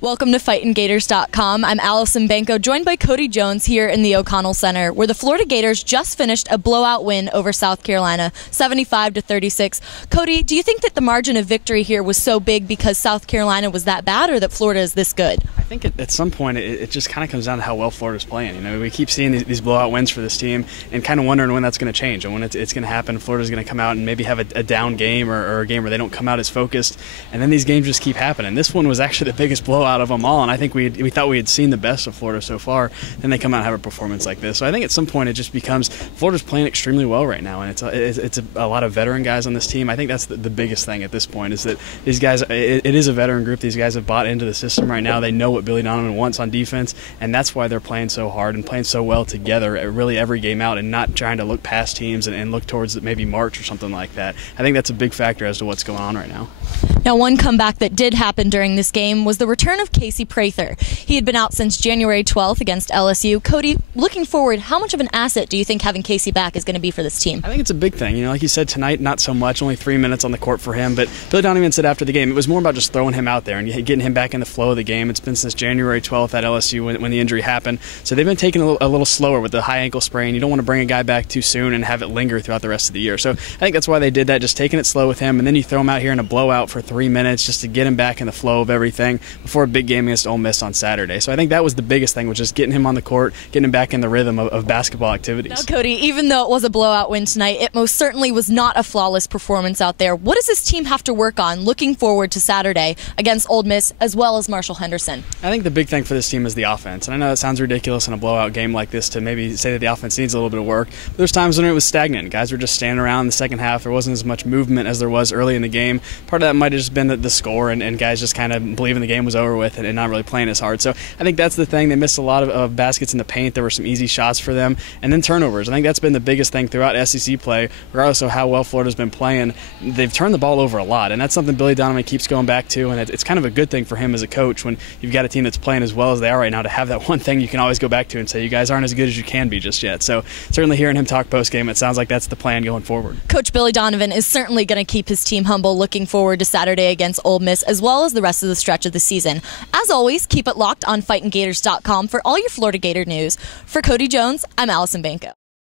Welcome to FightinGators.com. I'm Allison Banko, joined by Cody Jones here in the O'Connell Center, where the Florida Gators just finished a blowout win over South Carolina, 75-36. Cody, do you think that the margin of victory here was so big because South Carolina was that bad, or that Florida is this good? I think at some point it just kind of comes down to how well Florida's playing. You know, we keep seeing these blowout wins for this team and kind of wondering when that's going to change and when it's going to happen. Florida's going to come out and maybe have a down game or a game where they don't come out as focused, and then these games just keep happening. This one was actually the biggest blowout of them all, and I think we thought we had seen the best of Florida so far. Then they come out and have a performance like this. So I think at some point it just becomes Florida's playing extremely well right now, and it's a lot of veteran guys on this team. I think that's the biggest thing at this point is that these guys, it is a veteran group. These guys have bought into the system right now. They know what Billy Donovan wants on defense, and that's why they're playing so hard and playing so well together at really every game out and not trying to look past teams and look towards maybe March or something like that. I think that's a big factor as to what's going on right now. Now, one comeback that did happen during this game was the return of Casey Prather. He had been out since January 12th against LSU. Cody, looking forward, how much of an asset do you think having Casey back is going to be for this team? I think it's a big thing. You know, like you said, tonight, not so much, only 3 minutes on the court for him, but Billy Donovan said after the game it was more about just throwing him out there and getting him back in the flow of the game. It's been since January 12th at LSU when the injury happened, so they've been taking a little slower with the high ankle sprain. You don't want to bring a guy back too soon and have it linger throughout the rest of the year. So I think that's why they did that, just taking it slow with him, and then you throw him out here in a blowout for 3 minutes just to get him back in the flow of everything before a big game against Ole Miss on Saturday. So I think that was the biggest thing, was just getting him on the court, getting him back in the rhythm of basketball activities. Now, Cody, even though it was a blowout win tonight, it most certainly was not a flawless performance out there. What does this team have to work on looking forward to Saturday against Ole Miss as well as Marshall Henderson? I think the big thing for this team is the offense. And I know it sounds ridiculous in a blowout game like this to maybe say that the offense needs a little bit of work. But there's times when it was stagnant. Guys were just standing around in the second half. There wasn't as much movement as there was early in the game. Part of that might have just been the score and guys just kind of believing the game was over with and not really playing as hard. So I think that's the thing. They missed a lot of baskets in the paint. There were some easy shots for them. And then turnovers. I think that's been the biggest thing throughout SEC play, regardless of how well Florida's been playing. They've turned the ball over a lot, and that's something Billy Donovan keeps going back to, and it's kind of a good thing for him as a coach when you've got a team that's playing as well as they are right now, to have that one thing you can always go back to and say, you guys aren't as good as you can be just yet. So certainly hearing him talk post-game, it sounds like that's the plan going forward. Coach Billy Donovan is certainly going to keep his team humble looking forward to Saturday against Ole Miss as well as the rest of the stretch of the season. As always, keep it locked on FightinGators.com for all your Florida Gator news. For Cody Jones, I'm Allison Banko.